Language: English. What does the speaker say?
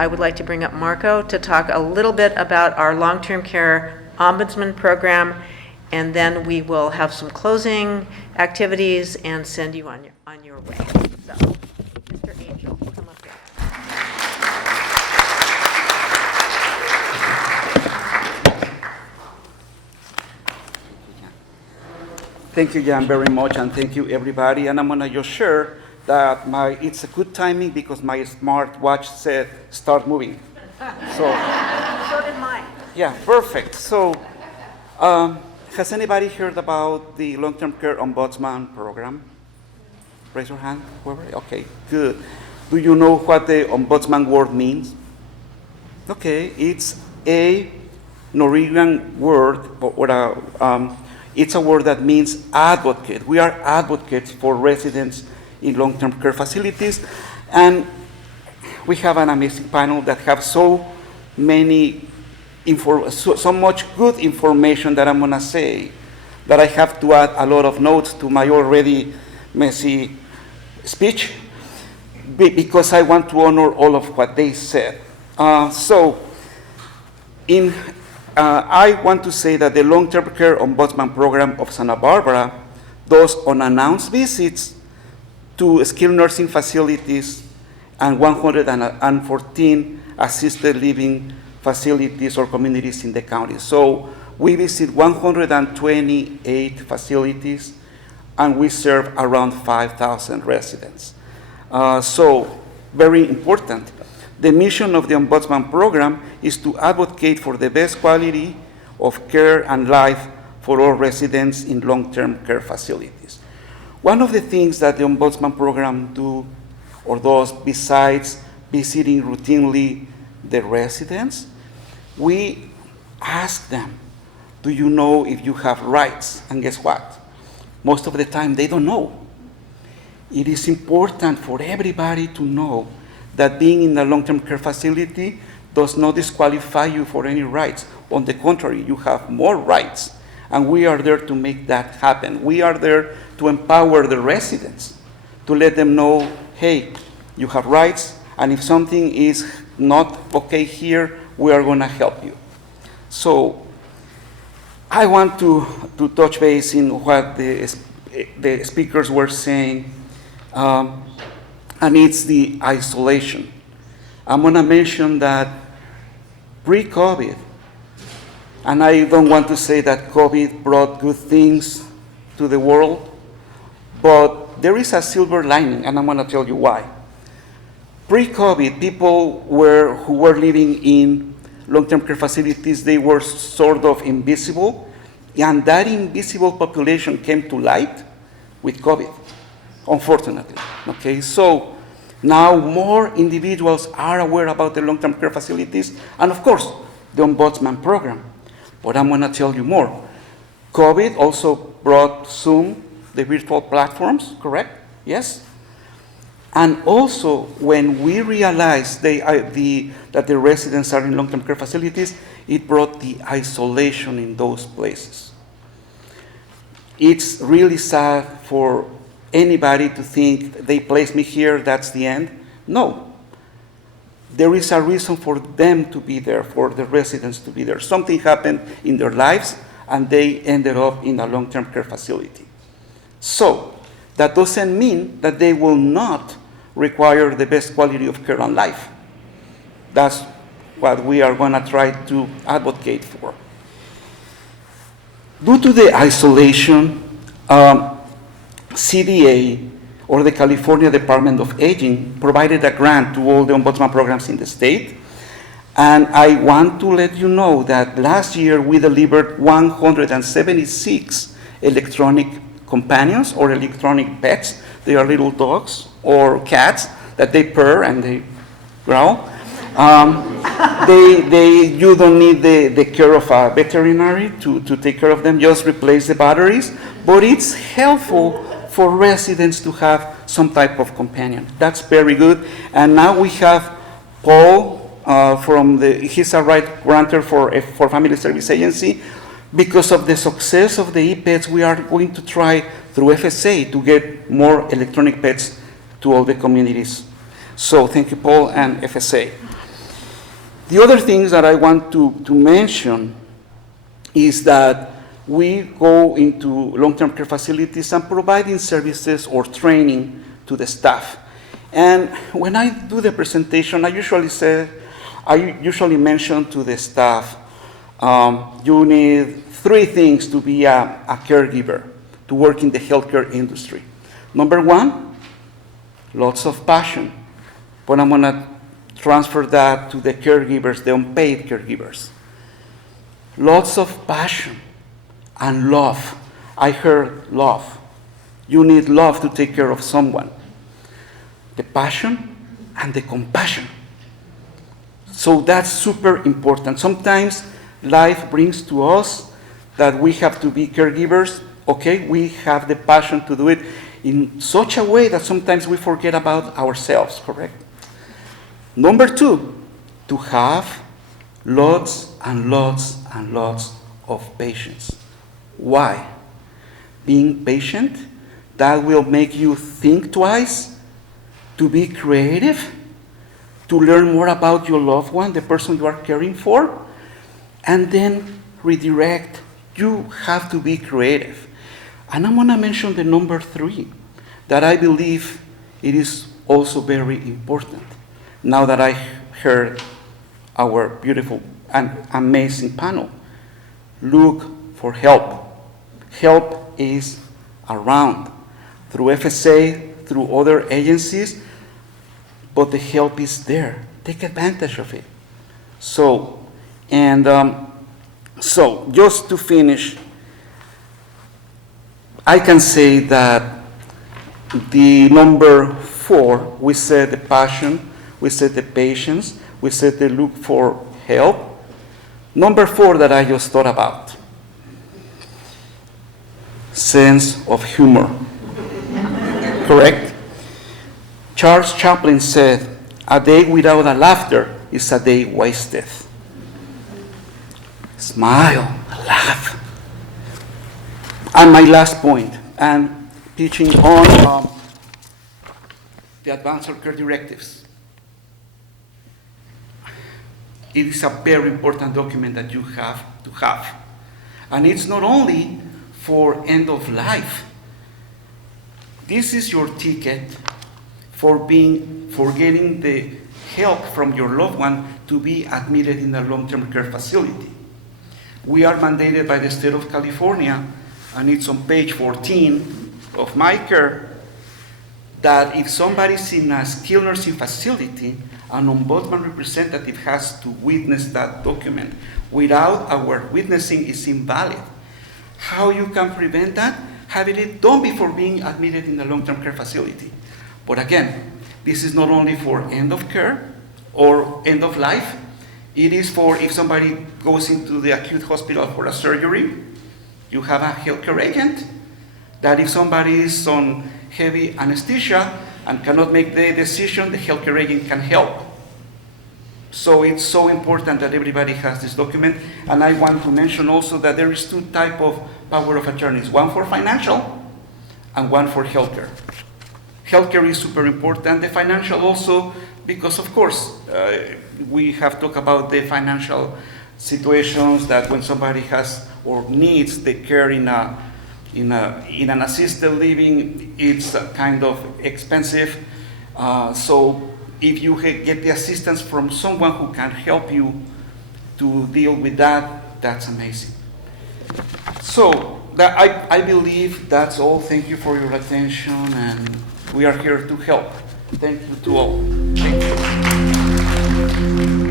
I would like to bring up Marco to talk a little bit about our Long-Term Care Ombudsman program, and then we will have some closing activities and send you on your way. So, Mr. Angel, come up here. Thank you, Jan, very much, and thank you, everybody. And I'm gonna just share that it's a good timing because my smartwatch said start moving. So did mine. Yeah, perfect. So, has anybody heard about the Long-Term Care Ombudsman program? Raise your hand, whoever. Okay, good. Do you know what the ombudsman word means? Okay, it's a Norwegian word, it's a word that means advocate. We are advocates for residents in long-term care facilities, and we have an amazing panel that have so much good information that I'm gonna say that I have to add a lot of notes to my already messy speech because I want to honor all of what they said. I want to say that the Long-Term Care Ombudsman program of Santa Barbara does unannounced visits to skilled nursing facilities and 114 assisted living facilities or communities in the county. So we visit 128 facilities and we serve around 5,000 residents. So very important. The mission of the Ombudsman program is to advocate for the best quality of care and life for all residents in long-term care facilities. One of the things that the Ombudsman program does besides visiting routinely the residents, we ask them, do you know if you have rights? And guess what? Most of the time they don't know. It is important for everybody to know that being in a long-term care facility does not disqualify you for any rights. On the contrary, you have more rights, and we are there to make that happen. We are there to empower the residents, to let them know, hey, you have rights, and if something is not okay here, we are gonna help you. So I want to touch base in what the speakers were saying, and it's the isolation. I'm gonna mention that pre-COVID, and I don't want to say that COVID brought good things to the world, but there is a silver lining, and I'm gonna tell you why. Pre-COVID, people who were living in long-term care facilities, they were sort of invisible, and that invisible population came to light with COVID, unfortunately. Okay, so now more individuals are aware about the long-term care facilities, and of course, the Ombudsman program. But I'm gonna tell you more. COVID also brought Zoom, the virtual platforms, correct? Yes? And also, when we realized that the residents are in long-term care facilities, it brought the isolation in those places. It's really sad for anybody to think they place me here, that's the end. No. There is a reason for them to be there, for the residents to be there. Something happened in their lives, and they ended up in a long-term care facility. So, that doesn't mean that they will not require the best quality of care and life. That's what we are going to try to advocate for. Due to the isolation, CDA, or the California Department of Aging, provided a grant to all the Ombudsman programs in the state. And I want to let you know that last year we delivered 176 electronic companions or electronic pets. They are little dogs or cats that they purr and they growl. You don't need the care of a veterinary to take care of them, just replace the batteries. But it's helpful for residents to have some type of companion. That's very good. And now we have Paul he's a right grantor for Family Service Agency. Because of the success of the e-pets, we are going to try through FSA to get more electronic pets to all the communities. So thank you, Paul and FSA. The other things that I want to mention is that we go into long-term care facilities and providing services or training to the staff. And when I do the presentation, I usually mention to the staff, you need 3 things to be a caregiver, to work in the healthcare industry. Number 1, lots of passion. But I'm gonna transfer that to the caregivers, the unpaid caregivers. Lots of passion and love. I heard love. You need love to take care of someone. The passion and the compassion. So that's super important. Sometimes life brings to us that we have to be caregivers. Okay, we have the passion to do it in such a way that sometimes we forget about ourselves, correct? Number 2, to have lots and lots and lots of patience. Why? Being patient, that will make you think twice, to be creative, to learn more about your loved one, the person you are caring for, and then redirect. You have to be creative. And I'm gonna mention the number 3, that I believe it is also very important. Now that I heard our beautiful and amazing panel, look for help. Help is around through FSA, through other agencies, but the help is there. Take advantage of it. So just to finish, I can say that the number 4, we said the passion, we said the patience, we said the look for help. Number 4 that I just thought about, sense of humor. Correct? Charles Chaplin said, a day without a laughter is a day wasted. Smile, laugh. And my last point, and teaching on the advanced care directives. It is a very important document that you have to have. And it's not only for end of life. This is your ticket for getting the help from your loved one to be admitted in a long-term care facility. We are mandated by the state of California, and it's on page 14 of my care, that if somebody's in a skilled nursing facility, an ombudsman representative has to witness that document. Without our witnessing, it's invalid. How you can prevent that? Having it done before being admitted in a long-term care facility. But again, this is not only for end of care or end of life. It is for if somebody goes into the acute hospital for a surgery, you have a healthcare agent. That if somebody is on heavy anesthesia and cannot make the decision, the healthcare agent can help. So it's so important that everybody has this document. And I want to mention also that there is 2 types of power of attorneys, one for financial and one for healthcare. Healthcare is super important, the financial also, because of course, we have talked about the financial situations that when somebody has or needs the care in an assisted living, it's kind of expensive. So if you get the assistance from someone who can help you to deal with that, that's amazing. So I believe that's all. Thank you for your attention, and we are here to help. Thank you to all. Thank you.